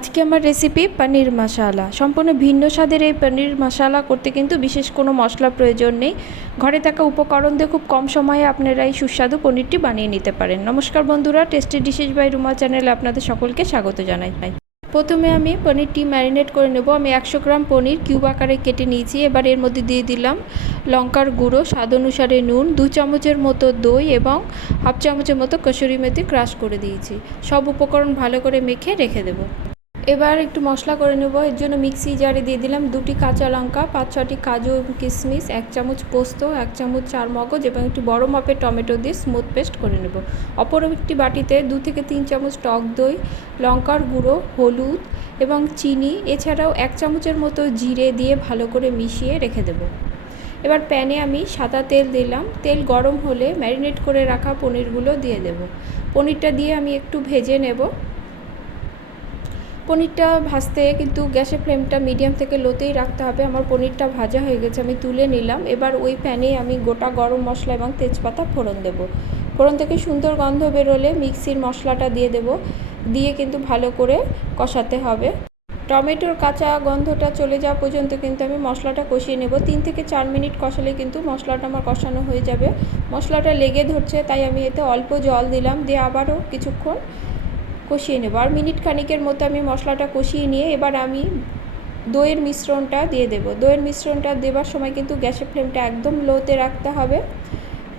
আজকে আমার রেসিপি পনির মশালা। সম্পূর্ণ ভিন্ন স্বাদের এই পনির মশালা করতে কিন্তু বিশেষ কোনো মশলা প্রয়োজন নেই। ঘরে থাকা উপকরণ দিয়ে খুব কম সময়ে আপনারা এই সুস্বাদু পনিরটি বানিয়ে নিতে পারেন। নমস্কার বন্ধুরা, টেস্টি ডিশেস বাই রুমা চ্যানেলে আপনাদের সকলকে স্বাগত জানাই। প্রথমে আমি পনিরটি ম্যারিনেট করে নেব। আমি 100 গ্রাম পনির কিউব আকারে কেটে নিয়েছি। এবার এর মধ্যে দিয়ে দিলাম লঙ্কার গুঁড়ো, স্বাদ অনুসারে নুন, 2 চামচের মতো দই এবং হাফ চামচের মতো কসুরি মেথি ক্রাশ করে দিয়েছি। সব উপকরণ ভালো করে মেখে রেখে দেব। এবার একটু মশলা করে নেব। এর জন্য মিক্সি জারে দিয়ে দিলাম 2টি কাঁচা লঙ্কা, 5-6টি কাজু এবং কিশমিশ, 1 চামচ পোস্ত, 1 চামচ চারমগজ এবং একটি বড় মাপের টমেটো দিয়ে স্মুথ পেস্ট করে নেব। অপর একটি বাটিতে 2 থেকে 3 চামচ টক দই, লঙ্কার গুঁড়ো, হলুদ এবং চিনি, এছাড়াও 1 চামচের মতো জিরে দিয়ে ভালো করে মিশিয়ে রেখে দেব। এবার প্যানে আমি সাদা তেল দিলাম। তেল গরম হলে ম্যারিনেট করে রাখা পনিরগুলো দিয়ে দেব। পনিরটা দিয়ে আমি একটু ভেজে নেব। পনিরটা ভাজতে কিন্তু গ্যাসের ফ্লেমটা মিডিয়াম থেকে লোতেই রাখতে হবে। আমার পনিরটা ভাজা হয়ে গেছে, আমি তুলে নিলাম। এবার ওই প্যানে আমি গোটা গরম মশলা এবং তেজপাতা ফোড়ন দেব। ফোড়ন থেকে সুন্দর গন্ধ বেরোলে মিক্সির মশলাটা দিয়ে দেব। দিয়ে কিন্তু ভালো করে কষাতে হবে। টমেটোর কাঁচা গন্ধটা চলে যাওয়া পর্যন্ত কিন্তু আমি মশলাটা কষিয়ে নেব। 3 থেকে 4 মিনিট কষালে কিন্তু মশলাটা আমার কষানো হয়ে যাবে। মশলাটা লেগে ধরছে, তাই আমি এতে অল্প জল দিলাম, দিয়ে আবারও কিছুক্ষণ কষিয়ে নেব। আর মিনিট খানিকের মতো আমি মশলাটা কষিয়ে নিয়ে এবার আমি দইয়ের মিশ্রণটা দিয়ে দেব। দইয়ের মিশ্রণটা দেওয়ার সময় কিন্তু গ্যাসের ফ্লেমটা একদম লোতে রাখতে হবে।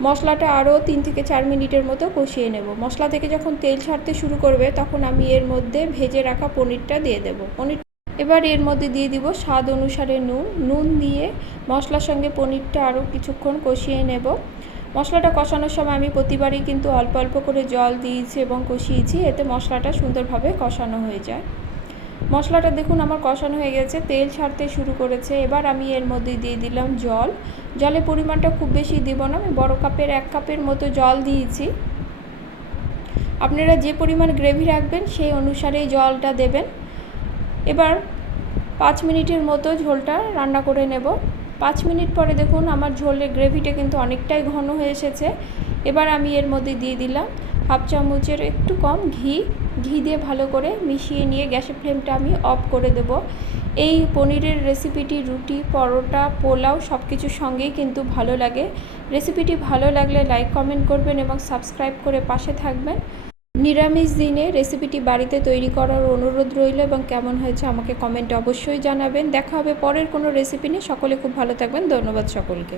মশলাটা আরও 3 থেকে 4 মিনিটের মতো কষিয়ে নেব। মশলা থেকে যখন তেল ছাড়তে শুরু করবে তখন আমি এর মধ্যে ভেজে রাখা পনিরটা দিয়ে দেব। এবার এর মধ্যে দিয়ে দিব স্বাদ অনুসারে নুন দিয়ে মশলার সঙ্গে পনিরটা আরও কিছুক্ষণ কষিয়ে নেব। মশলাটা কষানোর সময় আমি প্রতিবারই কিন্তু অল্প অল্প করে জল দিয়েছি এবং কষিয়েছি, এতে মশলাটা সুন্দরভাবে কষানো হয়ে যায়। মশলাটা দেখুন আমার কষানো হয়ে গেছে, তেল ছাড়তে শুরু করেছে। এবার আমি এর মধ্যে দিয়ে দিলাম জল। জলের পরিমাণটা খুব বেশি দিব না, আমি বড় কাপের 1 কাপের মতো জল দিয়েছি। আপনারা যে পরিমাণ গ্রেভি রাখবেন সেই অনুসারেই জলটা দেবেন। এবার 5 মিনিটের মতো ঝোলটা রান্না করে নেব। 5 মিনিট পরে দেখুন আমার ঝোলের গ্রেভিটা কিন্তু অনেকটাই ঘন হয়ে এসেছে। এবার আমি এর মধ্যে দিয়ে দিলাম হাফ চামচের একটু কম ঘি দিয়ে ভালো করে মিশিয়ে নিয়ে গ্যাসের ফ্লেমটা আমি অফ করে দেব। এই পনিরের রেসিপিটি রুটি, পরোটা, পোলাও সব কিছুর সঙ্গেই কিন্তু ভালো লাগে। রেসিপিটি ভালো লাগলে লাইক, কমেন্ট করবেন এবং সাবস্ক্রাইব করে পাশে থাকবেন। নিরামিষ দিনে রেসিপিটি বাড়িতে তৈরি করার অনুরোধ রইল এবং কেমন হয়েছে আমাকে কমেন্টে অবশ্যই জানাবেন। দেখা হবে পরের কোনো রেসিপি নিয়ে। সকলে খুব ভালো থাকবেন। ধন্যবাদ সকলকে।